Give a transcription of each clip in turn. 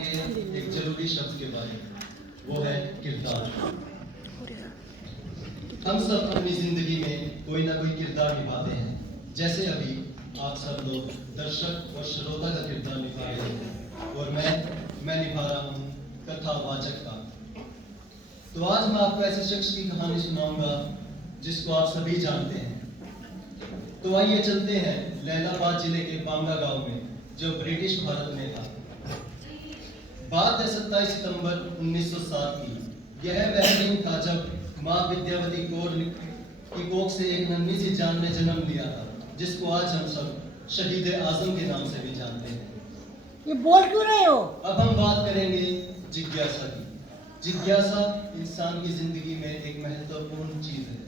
एक जरूरी शब्द के बारे में, वो है किरदार। हम सब अपनी जिंदगी में कोई ना कोई किरदार निभाते हैं। जैसे अभी आप सब लोग दर्शक और श्रोता का किरदार निभा रहे हैं और मैं निभा रहा हूँ कथावाचक का। तो आज मैं आपको ऐसे शख्स की कहानी सुनाऊंगा जिसको आप सभी जानते हैं। तो आइए चलते हैं लैलाबाद जिले के बांगा गांव में, जो ब्रिटिश भारत में था। बात है 27 सितंबर 1907 की। यह वह दिन था जब माँ विद्यावती कौर की कोख से एक नन्ही सी जान ने जन्म लिया था, जिसको आज हम सब शहीद आजम के नाम से भी जानते हैं। ये बोल क्यों रहे हो? अब हम बात करेंगे जिज्ञासा की। जिज्ञासा इंसान की जिंदगी में एक महत्वपूर्ण चीज है।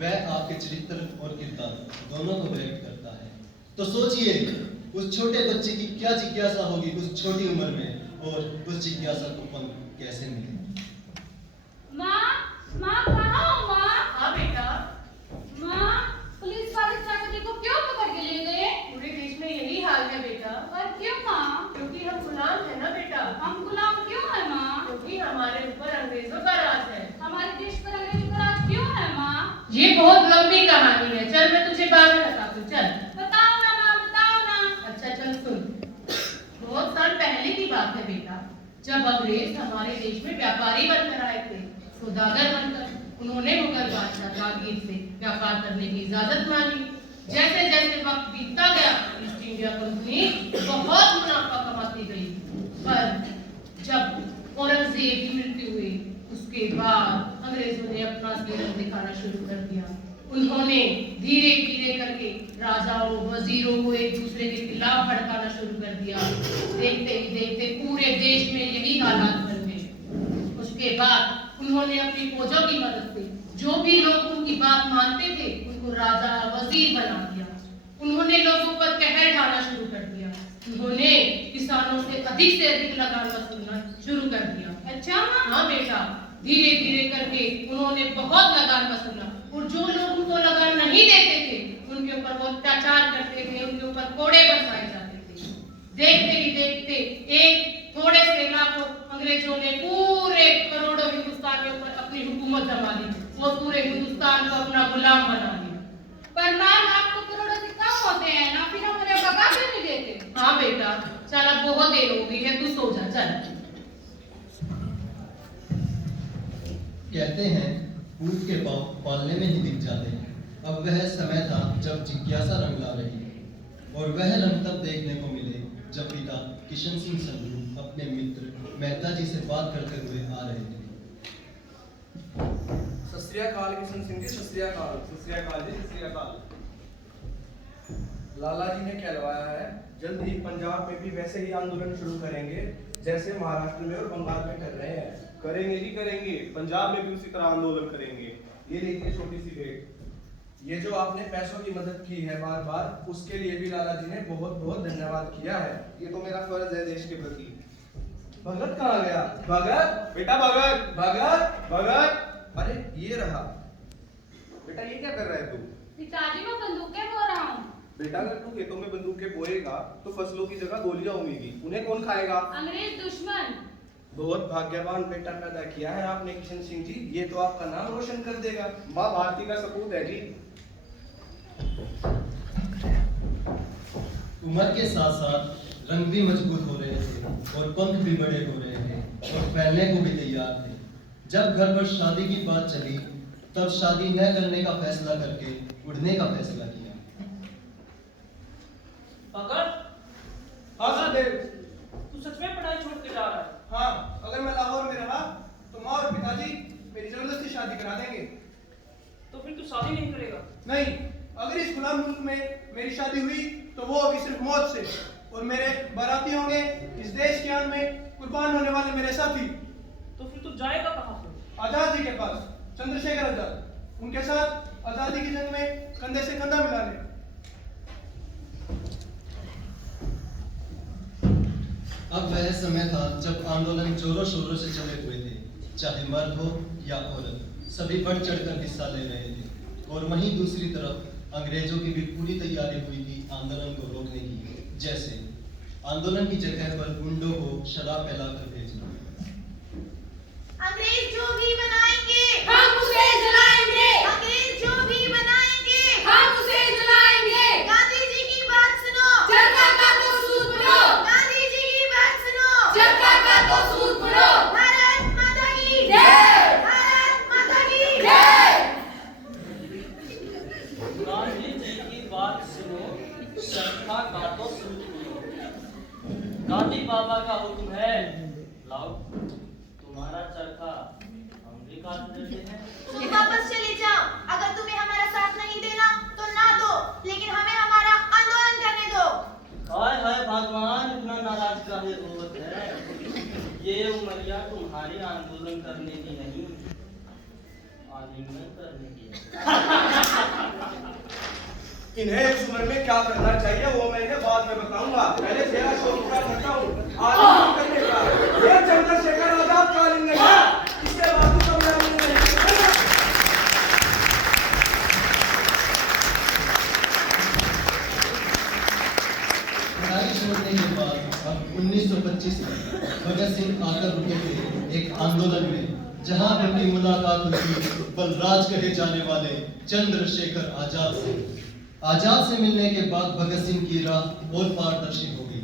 वह आपके चरित्र और किरदार दोनों को व्यक्त करता है। तो सोचिए, उस छोटे बच्चे की क्या जिज्ञासा होगी उस छोटी उम्र में, और उस जिज्ञासा को पंख कैसे मिले। माँ कहाँ हो माँ? हाँ बेटा। माँ, पुलिस वाले त्रावती को क्यों पकड़ के ले गए? पूरे देश में यही हाल है बेटा। पर क्यों माँ? क्योंकि हम गुलाम है ना बेटा। हम गुलाम क्यों है माँ? क्योंकि हमारे ऊपर अंग्रेजों का राज है। हमारे देश पर अंग्रेजों का राज क्यों है माँ? ये बहुत लंबी कहानी है। चल मैं तुझे बाद में बताती हूँ। चल बताओ ना माँ, बताओ ना। अच्छा चल सुन। बहुत साल पहले की बात है बेटा, जब अंग्रेज हमारे देश में व्यापारी बनकर आए थे, सौदागर बनकर। उन्होंने मुगल बादशाह जहांगीर से व्यापार करने की इजाजत मांगी। जैसे जैसे वक्त बीतता गया, ईस्ट इंडिया कंपनी बहुत मुनाफा कमाती गई। पर जब औरंगजेब की मृत्यु हुई, उसके बाद अंग्रेजों ने अपना असली रंग दिखाना शुरू कर दिया। उन्होंने धीरे धीरे करके राजाओं वजीरों को एक दूसरे के खिलाफ भड़काना शुरू कर दिया। देखते ही देखते पूरे देश में यही हालात बन गए। उसके बाद उन्होंने अपनी फौजों की मदद से जो भी लोग उनकी बात मानते थे, उनको राजा वजीर बना दिया। उन्होंने लोगों पर कहर ढाना शुरू कर दिया। उन्होंने किसानों से अधिक लगान वसूलना शुरू कर दिया। अच्छा माँ? हाँ बेटा, धीरे धीरे करके उन्होंने बहुत लगान वसूला, और जो लोग उनको लगान नहीं देते थे, उनके ऊपर वो अत्याचार करते थे, उनके ऊपर कोड़े बरसाए जाते थे। देखते ही देखते एक थोड़े से लाखों अंग्रेजों ने पूरे करोड़ों हिंदुस्तान के ऊपर अपनी हुकूमत जमा ली और पूरे हिंदुस्तान को अपना गुलाम बना लिया। पर माँ, लाख तो करोड़ों से कम होते हैं ना, फिर हम उन्हें भगा क्यों नहीं देते? हाँ बेटा, चल अब बहुत देर हो गई है, तू सो जा। चल। कहते हैं ऊंट के पांव पालने में ही दिख जाते हैं। अब वह समय था जब जिज्ञासा रंग ला रही है, और वह रंग तब देखने को मिले जब पिता किशन सिंह संधू अपने मित्र मेहता जी से बात करते हुए आ रहे थे। सत श्री अकाल किशन सिंह जी, सत श्री अकाल। सत श्री अकाल जी, सत श्री अकाल। लाला जी ने कहलवाया है, जल्द ही पंजाब में भी वैसे ही आंदोलन शुरू करेंगे जैसे महाराष्ट्र में और बंगाल में कर रहे हैं। करेंगे जी करेंगे, पंजाब में भी उसी तरह आंदोलन करेंगे। ये लीजिए छोटी सी भेंट। ये जो आपने पैसों की मदद की है बार बार, उसके लिए भी लाला जी ने बहुत बहुत धन्यवाद किया है। ये तो मेरा फर्ज है देश के प्रति। भगत कहाँ गया? भगत बेटा भगत, भगत भगत। अरे ये रहा। बेटा ये क्या कर रहा है तू? पिताजी, मैं बंदूकें बो रहा हूँ। बेटा अगर तू खेतों में बंदूकें बोएगा तो फसलों की जगह गोलियां उगेगी, उन्हें कौन खाएगा? अंग्रेज दुश्मन। बहुत भाग्यवान बेटा पैदा किया है आपने किशन सिंह जी, ये तो आपका नाम रोशन कर देगा। माँ भारती का सपूत है जी। उम्र के साथ साथ रंग भी मजबूत हो रहे थे और पंख भी बड़े हो रहे थे और फैलने को भी तैयार थे। जब घर पर शादी की बात चली, तब शादी न करने का फैसला करके उड़ने का फैसला किया। भगत, हाँ सुदेव। तू सच में पढ़ाई छोड़ के जा रहा है? हाँ, अगर मैं लाहौर में रहा तो माँ और पिताजी मेरी जबरदस्ती शादी करा देंगे। तो फिर तू शादी नहीं करेगा? नहीं, अगर इस गुलाम मुल्क में मेरी शादी हुई तो वो होगी सिर्फ मौत से, और मेरे बाराती होंगे इस देश की आन में कुर्बान होने वाले मेरे साथी। तो फिर तू जाएगा कहाँ से? आजाद जी के पास, चंद्रशेखर आजाद, उनके साथ आजादी की जंग में कंधे से कंधा मिलाने। अब वह समय था जब आंदोलन जोरों शोरों से चले हुए थे। चाहे मर्द हो या औरत, सभी बढ़ चढ़कर हिस्सा ले रहे थे। और वहीं दूसरी तरफ अंग्रेजों की भी पूरी तैयारी हुई थी आंदोलन को रोकने की। जैसे आंदोलन की जगह पर गुंडों को शराब पिलाकर भेजना। अंग्रेज जो भी बनाएंगे हम उसे जलाएंगे। अंग्रेज जो भी बनाएंगे हम उसे जलाएंगे। गांधी जी की बात सुनो, चरखा का तो सूद पढ़ो। गांधी जी की बात सुनो, चरखा का तो सूद पढ़ो। भारत माता की जय। भारत माता की जय। गांधी जी की बात सुनो, चरखा का तो सूद पढ़ो। गांधी बाबा का हुक्म है, लाओ तुम्हारा चरखा हम भी काट देते हैं। तुम वापस चले जाओ। अगर तुम्हें हमारा साथ नहीं देना तो ना दो, लेकिन हमें हमारा आंदोलन करने दो। हाय हाय भगवान, इतना नाराज काहे होत है? ये उमरिया तुम्हारे आंदोलन करने की नहीं, आलिंगन करने की है। इन्हें इस उम्र में क्या करना चाहिए वो मैं इन्हें बाद में बताऊंगा। पहले तेरा शौक पूरा करता हूँ आलिंगन करने का। ये चंद्रशेखर आजाद का आलिंगन है, इसके बाद तो मेरा आलिंगन नहीं। लड़ाई छोड़ने के बाद अब 1925 में भगत सिंह आकर रुके थे एक आंदोलन में, जहां उनकी मुलाकात हुई बलराज कहे जाने वाले चंद्रशेखर आजाद से। आजाद से मिलने के बाद भगत सिंह की राह और पारदर्शी हो गई।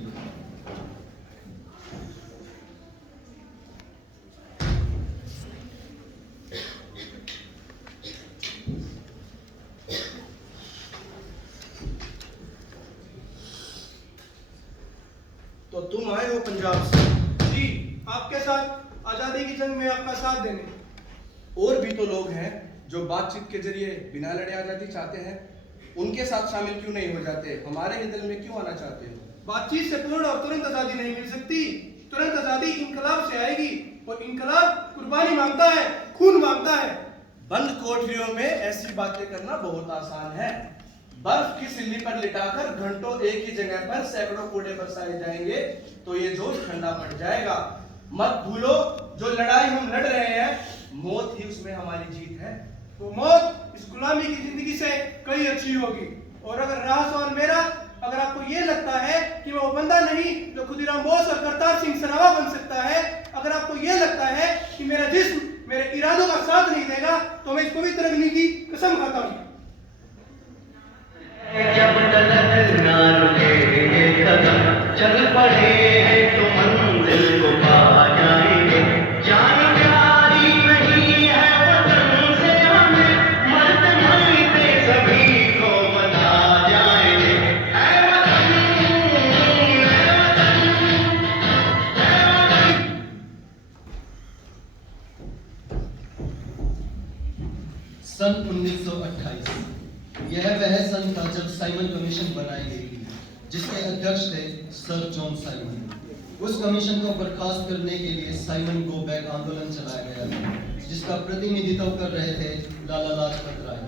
तो तुम आए हो पंजाब से? जी, आपके साथ आजादी की जंग में आपका साथ देने। और भी तो लोग हैं जो बातचीत के जरिए बिना लड़े आजादी चाहते हैं, उनके साथ शामिल क्यों नहीं हो जाते? हमारे ही दल में क्यों आना चाहते हो? बातचीत से पूर्ण और तुरंत आजादी नहीं मिल सकती। तुरंत आजादी इनकलाब से आएगी, और इनकलाब कुर्बानी मांगता है, खून मांगता है। बंद कोठरियों में ऐसी बातें करना बहुत आसान है। बर्फ की सिल्ली पर लिटाकर घंटों एक ही जगह पर सैकड़ों कूड़े बरसाए जाएंगे तो ये जोश ठंडा पड़ जाएगा। मत भूलो, जो लड़ाई हम लड़ रहे हैं, मौत ही उसमें हमारी जीत है। वो मौत इस गुलामी की जिंदगी से कई अच्छी होगी। और अगर रहा सवाल मेरा, अगर आपको ये लगता है कि मैं वो बंदा नहीं जो खुदीराम बोस और करतार सिंह सरावा बन सकता है, अगर आपको ये लगता है कि मेरा जिस्म मेरे इरादों का साथ नहीं देगा, तो मैं इस पवित्र अग्नि की कसम खाता हूँ। जब तलक ना रुके कदम चल पड़े तो मंजिल को पा जाएंगे। जान प्यारी नहीं है वतन से हमें, मरते मरते सभी को बता जाएंगे। है वतन, है वतन, है वतन। सन 1928 यह वह सन था जब साइमन कमीशन बनाई गई थी, जिसके अध्यक्ष थे सर जॉन साइमन। उस कमीशन को बर्खास्त करने के लिए साइमन गो बैक आंदोलन चलाया गया था, जिसका प्रतिनिधित्व कर रहे थे लाला लाजपत राय।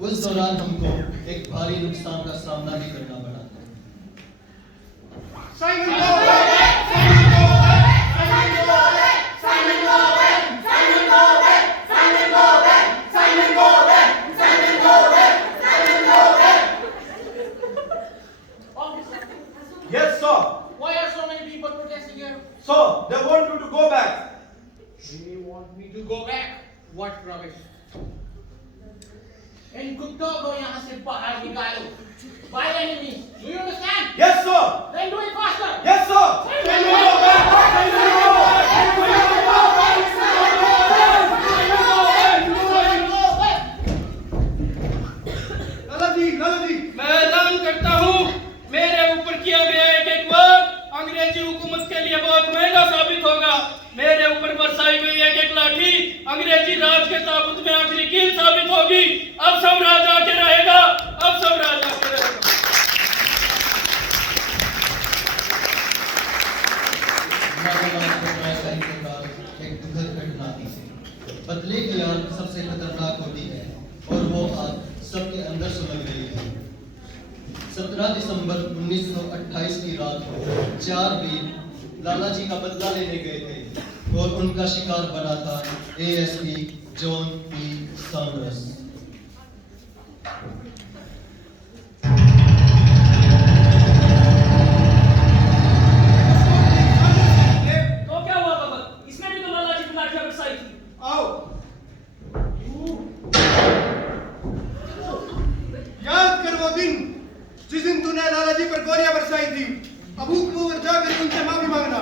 उस दौरान हमको एक भारी नुकसान का सामना भी करना पड़ा। Yes, sir. Why are so many people protesting here? So they want you to go back. They want me to go back? What rubbish! इन कुत्तों को यहाँ से बाहर निकालो. By any means. Do you understand? Yes, sir. Then do it faster. Yes, sir. Can you go back? Can you go back? Can you go back? लाला जी, मैं ऐलान करता हूँ, मेरे ऊपर किया गया एक एक वार अंग्रेजी हुकूमत के लिए बहुत महंगा साबित होगा। मेरे ऊपर बरसाई गई एक एक लाठी अंग्रेजी राज के ताबूत में आखिरी कील साबित होगी। अब सब राज आके रहेगा, अब सब राज आके रहेगा। एक दुखद घटना थी। बदले की आग सबसे खतरनाक होती है, और वो आग सबके अंदर सुलग गई थी। 17 दिसंबर 1928 की रात को 4 वीर लाला जी का बदला लेने गए थे, और उनका शिकार बना था एएसपी जॉन पी सॉन्डर्स। बरसाई थी। अब हुक्म पर जाकर उनसे माफी मांगना।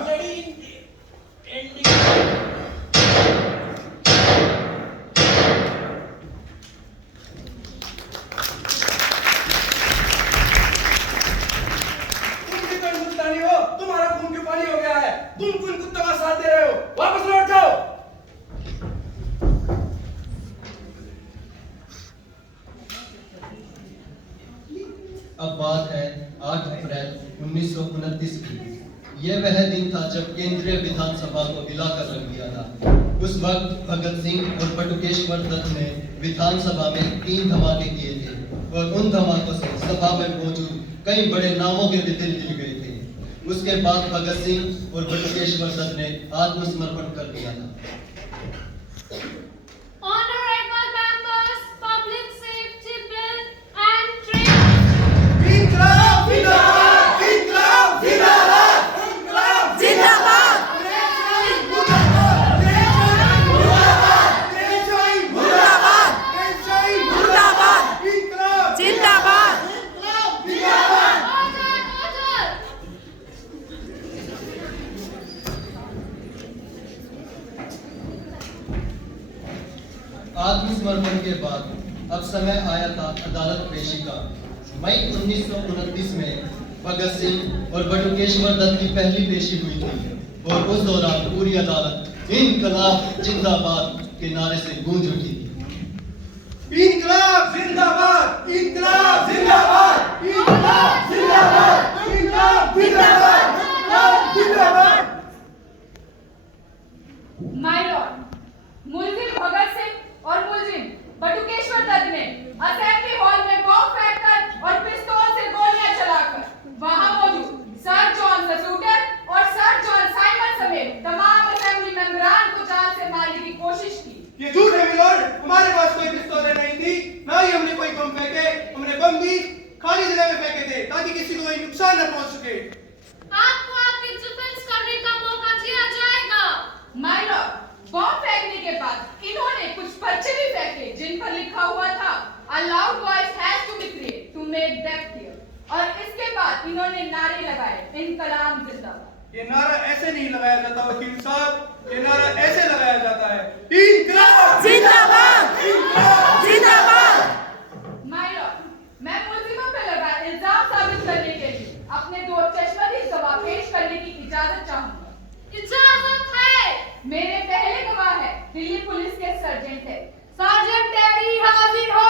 तुम भी तो हिंदुस्तानी हो, तुम्हारा खून क्यों पानी हो गया है? तुम कुन कुत्तों का साथ दे रहे हो? वापस लौट जाओ। अब बात है 8 अप्रैल 1929 की। यह वह दिन था जब केंद्रीय विधानसभा को हिलाकर रख दिया था। उस वक्त भगत सिंह और बटुकेश्वर दत्त ने विधानसभा में 3 धमाके किए थे और उन धमाकों से सभा में मौजूद कई बड़े नामों के भी दिल हिल गए थे। उसके बाद भगत सिंह और बटुकेश्वर दत्त ने आत्मसमर्पण कर दिया था। Honorable members, Public Safety Bill and Train. इनकलाब जिंदाबाद! इनकलाब जिंदाबाद! इनकलाब जिंदाबाद! मुर्दाबाद! देशाई मुर्दाबाद! देशाई मुर्दाबाद! इनकलाब जिंदाबाद! इनकलाब जिंदाबाद! आत्मसमर्पण के बाद अब समय आया था अदालत पेशी का। मई 1929 में भगत सिंह और बटुकेश्वर दत्त की पहली पेशी हुई थी और उस दौरान पूरी अदालत इनकलाब जिंदाबाद के नारे से गूंज उठी थी। इनकलाब जिंदाबाद! इनकलाब जिंदाबाद! इनकलाब जिंदाबाद! इनकलाब जिंदाबाद! इनकलाब जिंदाबाद! माय लॉर्ड, मुलजिम भगत सिंह और मुलजिम बटुकेश्वर दत्त ने असेंबली हॉल में बॉम्ब फेंककर और पिस्तौल से गोलियां चलाकर वहां मौजूद सर जॉन ससूटर और सर जॉन साइमन समेत तमाम असेंबली मेंबरान को जान से मारने की कोशिश की। ये झूठ है मिलॉर्ड, हमारे पास कोई पिस्तौलें नहीं थी, ना ही हमने कोई बम फेंके। हमने बम भी खाली जगह में फेंके थे ताकि किसी को कोई नुकसान न पहुंच सके। आपको आपकी डिफेंस करने का मौका दिया जाएगा। माय लॉर्ड, बॉम्ब फेंकने के बाद इन्होंने कुछ पर्चे भी फेंके जिन पर लिखा हुआ था A loud voice has to be created to make deaf hear। और इसके बाद इन्होंने नारे लगाए इनकलाब जिंदाबाद। ये नारा ऐसे नहीं लगाया जाता वकील साहब, ये नारा ऐसे लगाया जाता है, इनकलाब जिंदाबाद! इनकलाब जिंदाबाद! माय लॉर्ड, मैं मुलजिमों पर लगा इल्जाम साबित करने के लिए अपने 2 चश्मदीद गवाह पेश करने की इजाजत चाहूंगा। इजाजत है। मेरे पहले गवाह है दिल्ली पुलिस के सर्जेंट है सर्जेंट टेरी, हाजिर हो।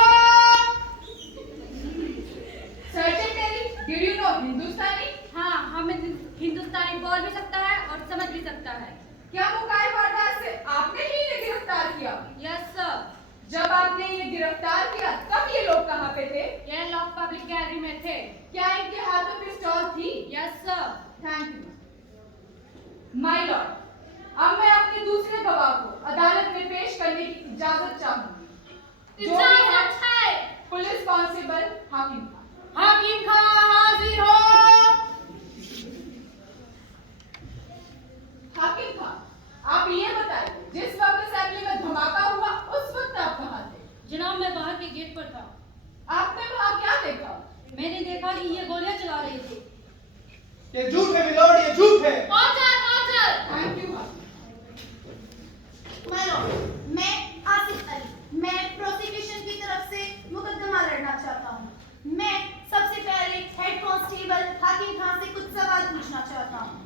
Sergeant Terry, did you know Hindustani? हाँ, हमें हिंदुस्तानी बोल भी सकता है और समझ भी सकता है। क्या मुकाई वारदात से आपने ही इन्हें गिरफ्तार किया? Yes sir. जब आपने ये गिरफ्तार किया तब ये लोग कहाँ पे थे? ये लोग पब्लिक गैलरी में थे। क्या इनके हाथों पिस्तौल थी? Yes sir. Thank you. My Lord, अब मैं अपने दूसरे गवाह को अदालत में पेश करने की इजाजत चाहूंगी। इजाजत है। पुलिस कांस्टेबल हाकिम खान। हाकिम खान हाजिर हो। हाकिम खान, आप ये बताइए, जिस वक्त असेंबली में धमाका हुआ उस वक्त आप कहाँ थे? जनाब, मैं बाहर के गेट पर था। आपने वहाँ क्या देखा? मैंने देखा कि ये गोलियां चला रहे थे। ये झूठ है मिलॉर्ड, ये झूठ है। Thank you. माय लॉर्ड, मैं आसिफ अली, मैं प्रोसिक्यूशन की तरफ से मुकदमा लड़ना चाहता हूँ। मैं सबसे पहले हेड कांस्टेबल हाकिम खान से कुछ सवाल पूछना चाहता हूँ।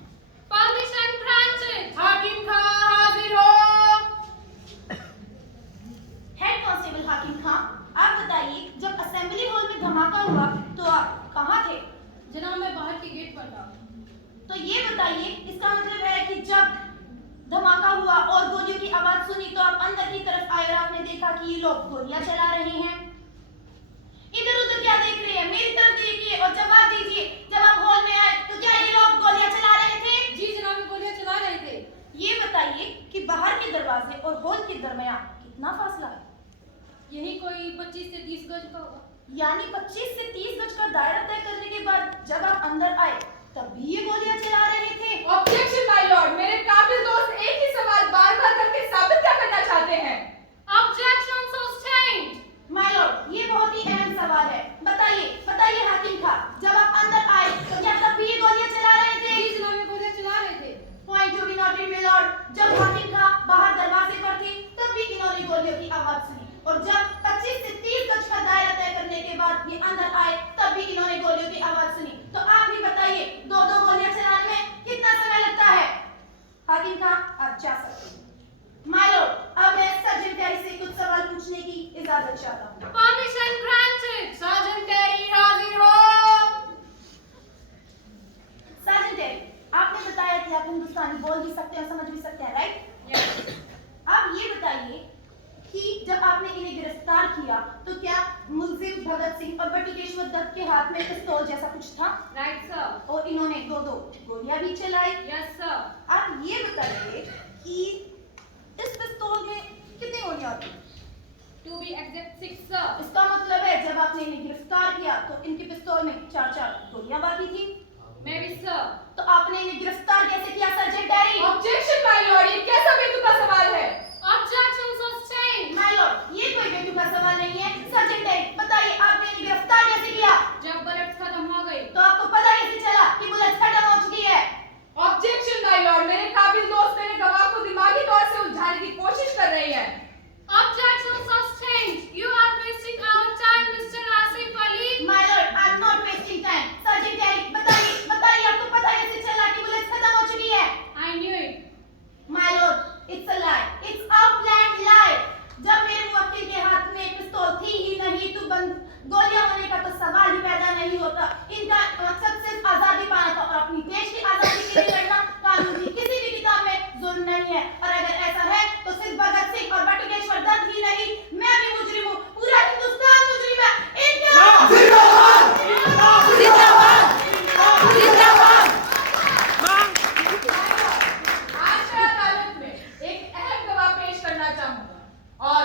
Permission granted. हाकिम खान हाजिर हो। हेड कांस्टेबल हाकिम खान, आप बताइए, जब असेंबली हॉल में धमाका हुआ तो आप कहाँ थे? जनाब, मैं बाहर के गेट पर था। तो ये बताइए, इसका मतलब है कि जब धमाका हुआ और गोलियों की आवाज सुनी तो आप अंदर की तरफ आए और आपने देखा कि ये लोग गोलियां चला रहे हैं। इधर उधर क्या देख रहे हैं? मेरी तरफ देखिए और जवाब दीजिए। जब आप हॉल में आए तो क्या ये लोग गोलियां चला रहे थे? जी जनाब, गोलियां चला रहे थे। ये बताइए कि बाहर के दरवाजे और हॉल के दरमियान कितना फासला है? यही कोई 25 से 30 गज का होगा। यानी 25 से 30 गज का दायरा तय करने के बाद जब आप अंदर आए तब भी ये गोलियां चला रहे थे। ऑब्जेक्शन माय लॉर्ड, मेरे काबिल दोस्त एक ही सवाल बार-बार करके साबित क्या करना चाहते हैं? Objection sustained. माय लॉर्ड, ये बहुत ही अहम सवाल है। बताइए हाकिम खान, जब आप अंदर आए तो क्या तब भी हाकिम खां, आप जा सकते हैं। माय लॉर्ड, अब मैं सर्जन टेरी से कुछ सवाल पूछने की इजाजत चाहता हूँ। Permission granted. सर्जन टेरी हाजिर हो। सर्जन टेरी, आपने बताया कि आप हिंदुस्तानी बोल भी सकते हैं और समझ भी सकते हैं, राइट? अब ये बताइए कि जब आपने इन्हें गिरफ्तार किया तो क्या मुलजिम भगत सिंह और बटुकेश्वर दत्त के हाथ में पिस्तौल जैसा कुछ था? Right sir. और इन्होंने दो गोलियां भी चलाई? Yes sir. आप ये बताइए कि इस पिस्तौल में कितनी गोलियां थी? To be exact 6 sir. इसका मतलब है जब आपने इन्हें गिरफ्तार किया तो इनके पिस्तौल में 4 गोलियां बाकी थी? मैं भी सर। तो आपने इन्हें गिरफ्तार कैसे किया surgeon Terry? Objection my lord, ये कैसा बेतुका सवाल है? Objection sustain. माय लॉर्ड, ये कोई बेतुका सवाल नहीं है। सर्जन टेरी, बताइए आपने इन्हें गिरफ्तार कैसे किया? जब बुलेट्स खत्म हो गई। तो आपको पता कैसे चला कि बुलेट्स खत्म हो चुकी है? ऑब्जेक्शन माय लॉर्ड, मेरे काबिल दोस्त मेरे गवाह को दिमागी तौर से उलझाने की कोशिश कर रही है। Objection sustained. You are wasting our time, Mr. Asif Ali. My lord, I am not wasting time. Sergeant Terry, बताइए आपको पता कैसे चला कि बुलेट्स खत्म हो चुकी है? I knew it. My lord, it's a lie. It's a planned lie. जब मेरे मुवक्किल के हाथ में पिस्तौल थी ही नहीं तो गोलियां होने का तो सवाल ही पैदा नहीं होता। इनका मकसद सिर्फ आजादी पाना था और अपनी देश की आजादी के लिए लड़ना कानून की किसी भी किताब में जुर्म नहीं है। और अगर ऐसा है तो सिर्फ भगत सिंह और बटुकेश्वर दत्त ही नहीं, मैं भी मुजरिम हूँ, पूरा हिंदुस्तान मुजरिम है। आज मैं अदालत में एक अहम गवाह पेश करना चाहूंगा और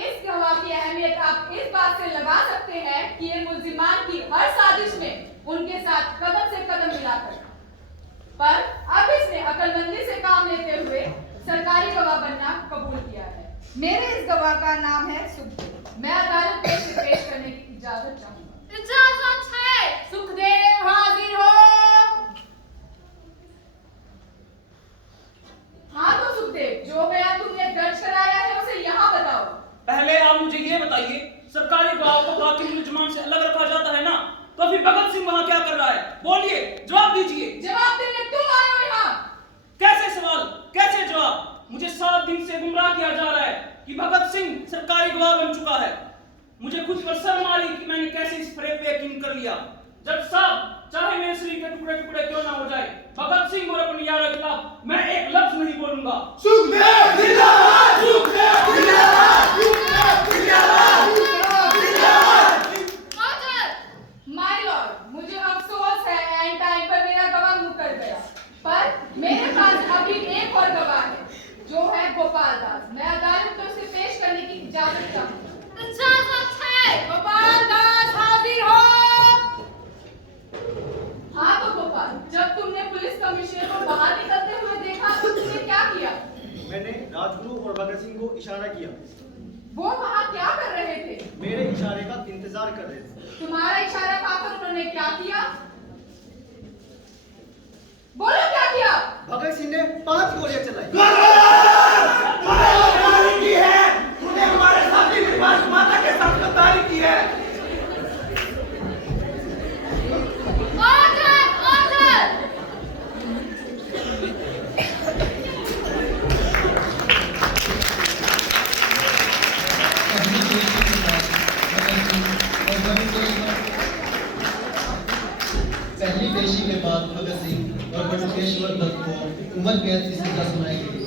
इस गवाह की अहमियत आप इस बात से लगा सकते हैं कि ये मुल्जिमान की हर साजिश में उनके साथ कदम से कदम मिलाकर, पर अब इसने अक्लमंदी से काम लेते हुए सरकारी गवाह बनना कबूल किया है। मेरे इस गवाह का नाम है सुखदेव। मैं अदालत में इसे पेश करने की इजाजत चाहूंगा। इजाजत है। सुखदेव हाजिर हो। हाँ तो सुखदेव, जो बयान तुमने दर्ज कराया है उसे यहाँ बताओ। पहले आप मुझे ये बताइए, सरकारी गवाह को बाकी मुलजमान से अलग रखा जाता है ना, तो फिर भगत सिंह वहाँ क्या कर रहा है? बोलिए, जवाब दीजिए। जवाब देने तुम आए हो यहाँ। कैसे सवाल, कैसे जवाब? मुझे 7 दिन से गुमराह किया जा रहा है कि भगत सिंह सरकारी गवाह बन चुका है। मुझे खुद पर शर्म आ रही कि मैंने कैसे इस फरेब पे यकीन कर लिया। जब साहब चाहे मेरे शरीर के टुकड़े टुकड़े क्यों ना हो जाए, भगत सिंह और अपने यारों के खिलाफ मैं एक लफ्ज नहीं बोलूंगा। सुखदेव जिंदाबाद! सुखदेव जिंदाबाद! सुखदेव जिंदाबाद! माय लॉर्ड, मुझे अफसोस है एंड टाइम पर मेरा गवाह मुकर गया, पर मेरे पास अभी एक और गवाह है जो है गोपाल दास। मैं अदालत में उसे पेश करने की इजाजत चाहूंगा। इजाजत है। गोपाल दास हाजिर हो। हाँ तो गोपाल, जब तुमने पुलिस कमिश्नर को बाहर निकलते हुए देखा तो तुमने क्या किया? मैंने राजगुरु और भगत सिंह को इशारा किया। वो वहाँ क्या कर रहे थे? मेरे इशारे का इंतजार कर रहे थे। तुम्हारा इशारा पाकर उन्होंने क्या किया? बोलो क्या किया? भगत सिंह ने 5 गोलियां चलाई। तूने हमारे साथ ही माता के साथ गद्दारी की है। पहली पेशी के बाद भगत सिंह और बटुकेश्वर दत्त को उम्र कैद की सजा सुनाई गई।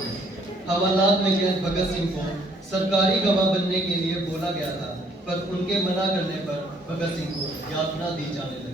हवालात में कैद भगत सिंह को सरकारी गवाह बनने के लिए बोला गया था, पर उनके मना करने पर भगत सिंह को यातना दी जाने लगी।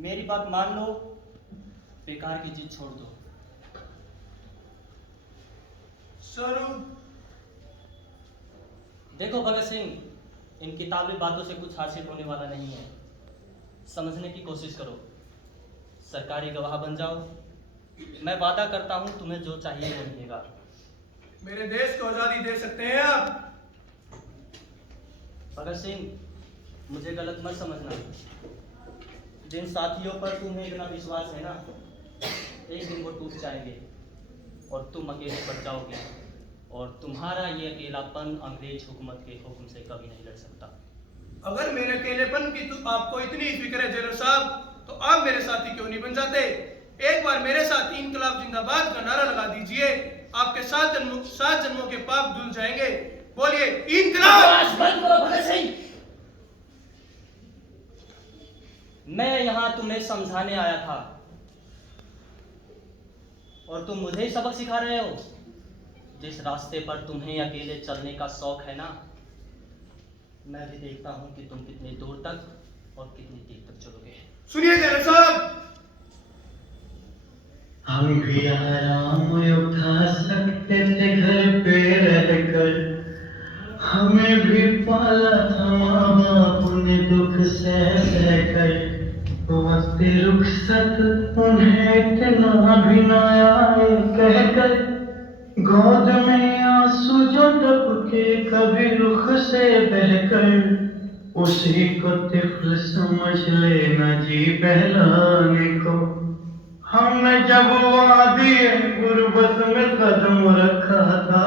मेरी बात मान लो, बेकार की जिद छोड़ दो। स्वरूप, देखो भगत सिंह, इन किताबी बातों से कुछ हासिल होने वाला नहीं है। समझने की कोशिश करो, सरकारी गवाह बन जाओ। मैं वादा करता हूं तुम्हें जो चाहिए वो मिलेगा। मेरे देश को आजादी दे सकते हैं आप। भगत सिंह, मुझे गलत मत समझना। जिन साथियों पर तुम्हें इतना विश्वास है ना, एक दिन वो टूट जाएंगे और तुम अकेले पड़ जाओगे, और तुम्हारा ये अकेलापन अंग्रेज हुकूमत के हुक्म से कभी नहीं लड़ सकता। अगर मेरे अकेलेपन की तो आपको इतनी फिक्र है जनरल साहब, तो आप मेरे साथी क्यों नहीं बन जाते? एक बार मेरे साथ इनकलाब जिंदाबाद का नारा लगा दीजिए, आपके 7 जन्मों के पाप धुल जाएंगे। बोलिए इनकलाब। बंद करो भगत सिंह। मैं यहां तुम्हें समझाने आया था और तुम मुझे ही सबक सिखा रहे हो। जिस रास्ते पर तुम्हें अकेले चलने का शौक है ना, मैं भी देखता हूं कि तुम कितनी दूर तक और कितनी देर तक चलोगे। सुनिए जनरल साहब, हम भी आराम उठा सकते थे घर पे रहकर, हमें भी पाला था माँ बाप ने दुख सह कर। वक्त रुखसत उन्हें इतना भी न आए कहकर, गोद में आंसू जो टपके कभी रुख से बहकर, उसी को तिफ्ल समझ लेना जी बहलाने को। हमने जब वादी गुर्बत में कदम रखा था,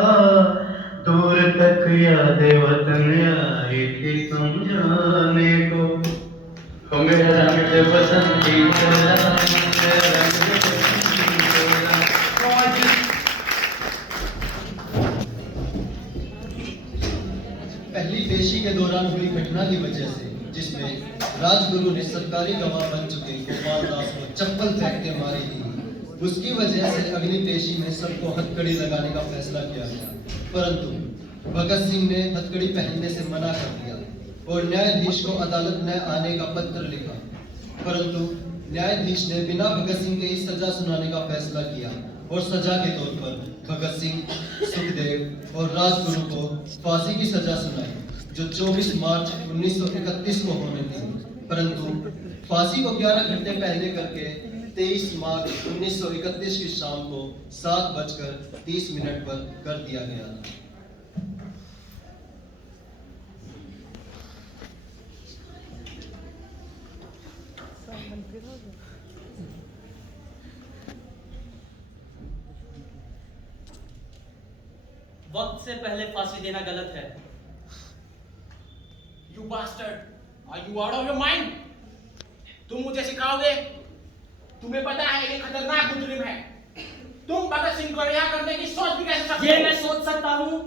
दूर तक यादें वतन आई थी समझाने को। मेरा रंग बसंती तेरा, मेरा रंग बसंती तेरा। पहली पेशी के दौरान हुई घटना की वजह से, जिसमें राजगुरु ने सरकारी गवाह बन चुके गोपाल दास को चप्पल फेंक के मारी थी, उसकी वजह से अगली पेशी में सबको हथकड़ी लगाने का फैसला किया गया। परंतु भगत सिंह ने हथकड़ी पहनने से मना कर दिया और न्यायाधीश को अदालत में आने का पत्र लिखा। परंतु न्यायाधीश ने बिना भगत सिंह के ही सजा सुनाने का फैसला किया और सजा के तौर पर भगत सिंह, सुखदेव और राजगुरु को फांसी की सजा सुनाई, जो 24 मार्च 1931 को होनी थी। परंतु फांसी को 11 घंटे पहले करके 23 मार्च 1931 की शाम को 7:30 पर कर दिया गया। वक्त से पहले फांसी देना गलत है। You bastard! Are you out of your mind? तुम मुझे सिखाओगे? तुम्हें पता है ये खतरनाक मुजरिम है। तुम भगत सिंह को रिहा करने की सोच भी कैसे सकते हो? ये मैं सोच सकता हूँ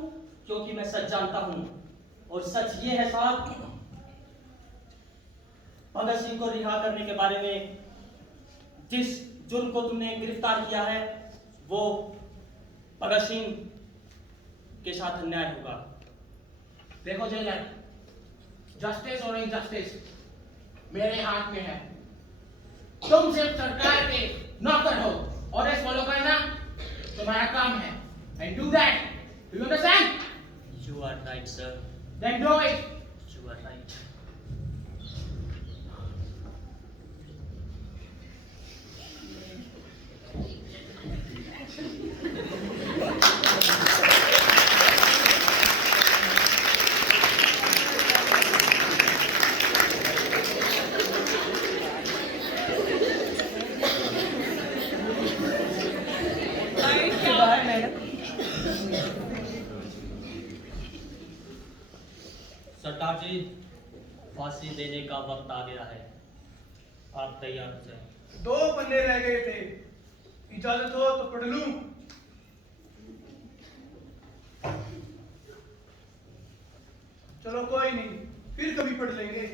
क्योंकि मैं सच जानता हूँ, और सच ये है साहब, भगत सिंह को रिहा करने के बारे में जिस जुर्म को तुमने गिरफ्तार किया है, वो भगत सिंह के साथ अन्याय होगा। देखो जेलर, जस्टिस और इनजस्टिस मेरे हाथ में है। तुम सिर्फ सरकार के नौकर हो, और इस फॉलो करना तुम्हारा काम है। And do that. Do you understand? You are right, sir. Then do it. You are right. सरदार जी, फांसी देने का वक्त आ गया है, आप तैयार हो जाएं। 2 पन्ने रह गए थे, इजाजत हो तो पढ़ लूं। चलो कोई नहीं, फिर कभी पढ़ लेंगे।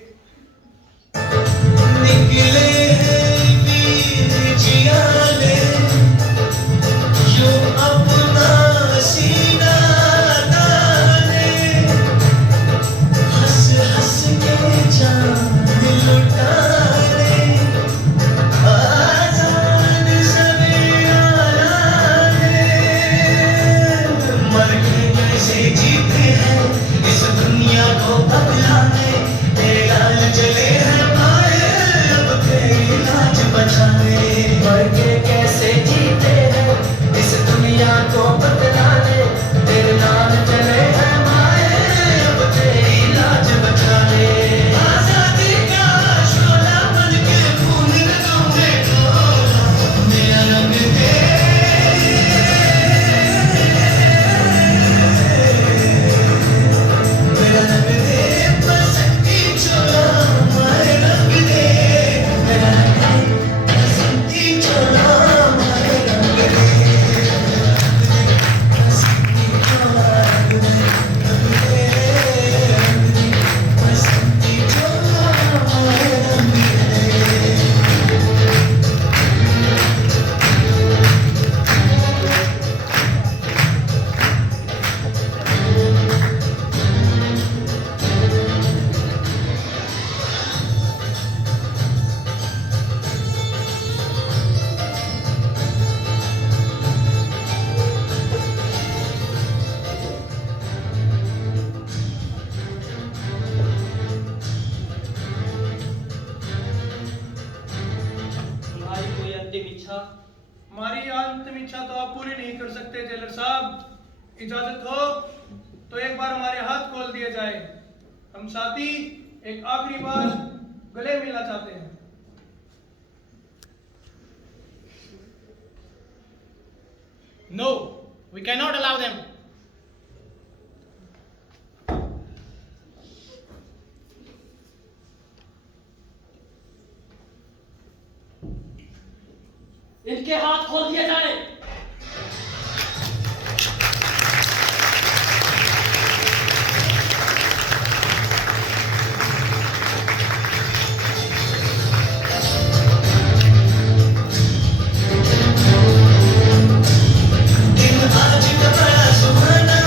निकले हैं जियाले, जो अपना सीना ताने, हंस हंस के जान लुटाने, मर के कैसे जीते हैं इस दुनिया को बदलाने तेरे नाम चले हैं माए अब तेरी लाज बचाने आजादी का शोला बन के खून रगों में घोला मेरा रंग दे मेरा रंग दे बसंती चोला माए रंग दे मेरा रंग दे बसंती चोला माए रंग दे बसंती चोला रंग दे बसंती चोला माए रंग दे तुम्हारी कोई अंतिम इच्छा? हमारी अंतिम इच्छा तो आप पूरी नहीं कर सकते जेलर साहब। इजाजत हो तो एक बार हमारे हाथ खोल दिए जाए। हम साथी एक आखिरी बार गले मिलना चाहते हैं। No, we cannot allow them. इनके हाथ खोल दिए जाए। दिन आज का बड़ा सुहाना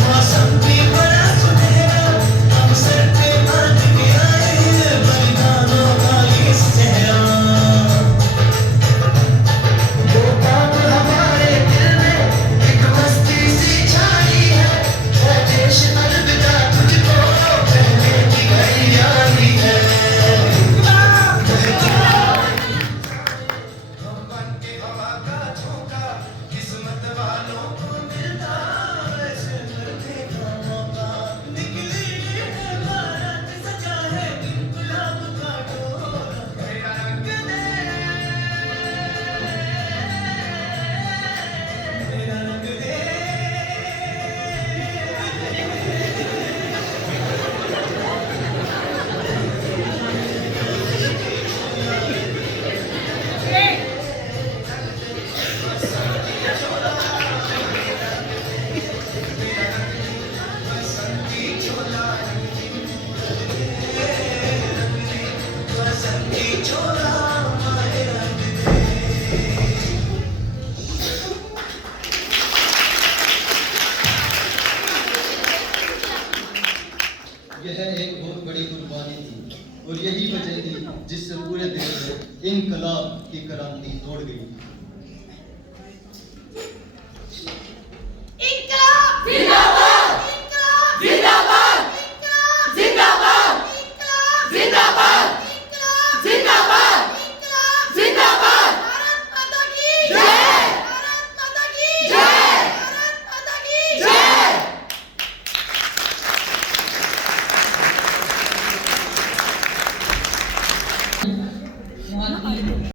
मौसम भी बड़ा सुनहरा हम सर पे बांध के आए हैं बलिदानों का ये सहरा वो काम हमारे दिल में एक मस्ती सी छाई है देश अलविदा तुझको कहने की घड़ी आई है हम बन के हवा का झोंका किस्मत वालों को मिलता ऐसे मरने का मौका निकली है भारत सजा है इनकलाब का डोरा मेरा रंग दे मेरा रंग दे बसंती चोला बसंती चोला माए रंग यह एक बहुत बड़ी कुर्बानी थी और यही वजह थी जिससे पूरे देश में इनकलाब की क्रांति तोड़ गई।